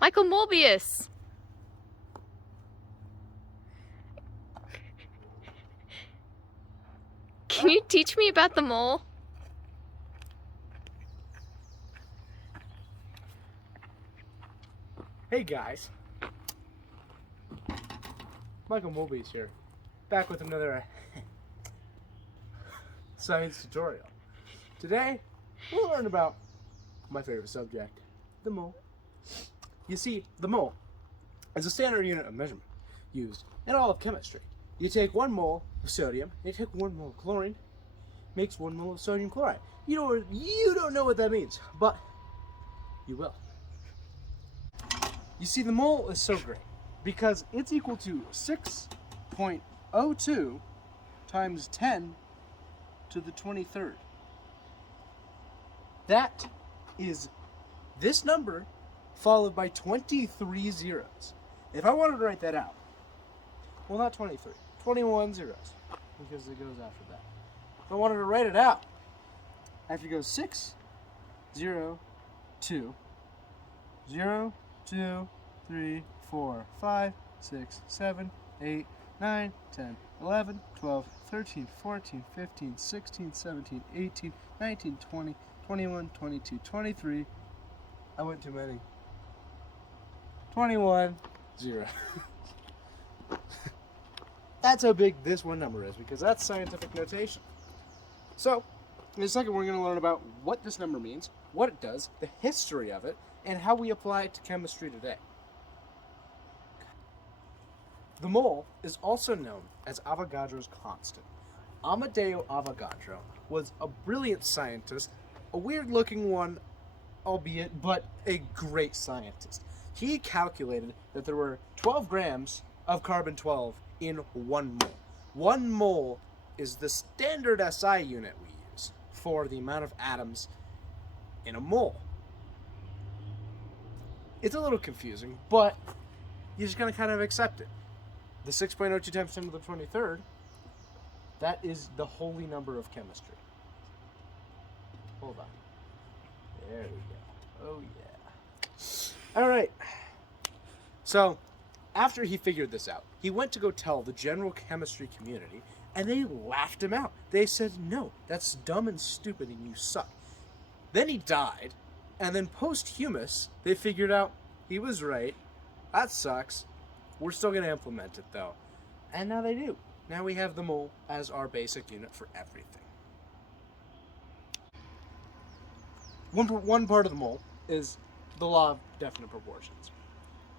Michael Molebius. Can you teach me about the mole? Hey guys, Michael Molebius here, back with another science tutorial. Today, we'll learn about my favorite subject, the mole. You see, the mole is a standard unit of measurement used in all of chemistry. You take 1 mole of sodium, you take 1 mole of chlorine, makes 1 mole of sodium chloride. You don't know what that means, but you will. You see, the mole is so great because it's equal to 6.02 times 10 to the 23rd. That is this number followed by 23 zeros. If I wanted to write that out, well, not 23, 21 zeros, because it goes after that. If I wanted to write it out, I have to go 6, 0, 2, 0, 2, 3, 4, 5, 6, 7, 8, 9, 10, 11, 12, 13, 14, 15, 16, 17, 18, 19, 20, 21, 22, 23. I went too many. 21, 0. That's how big this one number is, because that's scientific notation. So, in a second, we're going to learn about what this number means, what it does, the history of it, and how we apply it to chemistry today. The mole is also known as Avogadro's constant. Amadeo Avogadro was a brilliant scientist, a weird-looking one, albeit, but a great scientist. He calculated that there were 12 grams of carbon-12 in 1 mole. 1 mole is the standard SI unit we use for the amount of atoms in a mole. It's a little confusing, but you're just going to kind of accept it. The 6.02 times 10 to the 23rd, that is the holy number of chemistry. Hold on. There we go. Oh, yeah. All right. So, after he figured this out, he went to go tell the general chemistry community, and they laughed him out. They said, no, that's dumb and stupid, and you suck. Then he died, and then posthumous, they figured out he was right. That sucks. We're still going to implement it, though. And now they do. Now we have the mole as our basic unit for everything. One part of the mole is the law of definite proportions,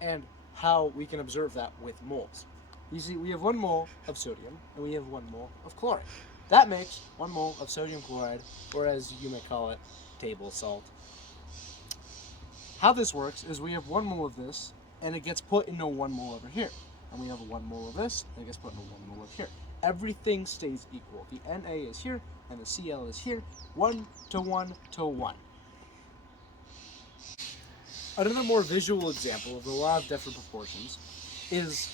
and how we can observe that with moles. You see, we have 1 mole of sodium, and we have 1 mole of chlorine. That makes 1 mole of sodium chloride, or as you may call it, table salt. How this works is we have 1 mole of this, and it gets put into 1 mole over here. And we have 1 mole of this, and it gets put into 1 mole over here. Everything stays equal. The Na is here, and the Cl is here. 1 to 1 to 1. Another more visual example of the law of definite proportions is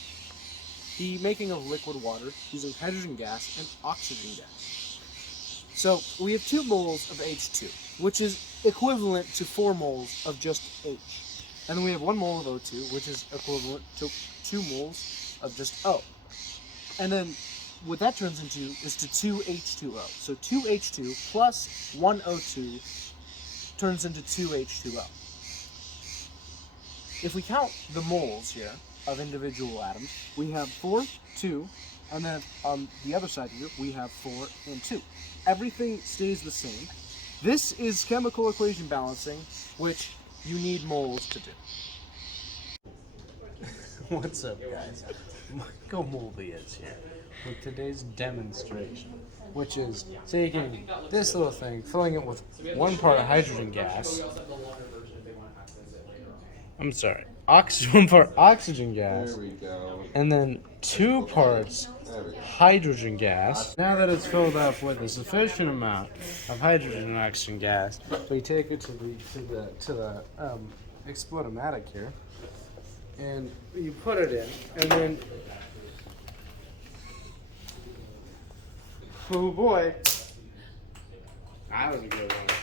the making of liquid water using hydrogen gas and oxygen gas. So we have 2 moles of H2, which is equivalent to 4 moles of just H. And then we have 1 mole of O2, which is equivalent to 2 moles of just O. And then what that turns into is to 2 H2O. So 2 H2 plus 1 O2 turns into 2 H2O. If we count the moles here of individual atoms, we have 4, 2, and then on the other side here, we have 4 and 2. Everything stays the same. This is chemical equation balancing, which you need moles to do. What's up, guys? Michael Molebius here with today's demonstration, which is taking this little thing, filling it with 1 part of hydrogen gas. I'm sorry, 1 part oxygen gas, There we go. and then 2 parts hydrogen gas. Now that it's filled up with a sufficient amount of hydrogen and oxygen gas, we take it to the explodomatic here, and you put it in, and then, oh boy, that was a good one.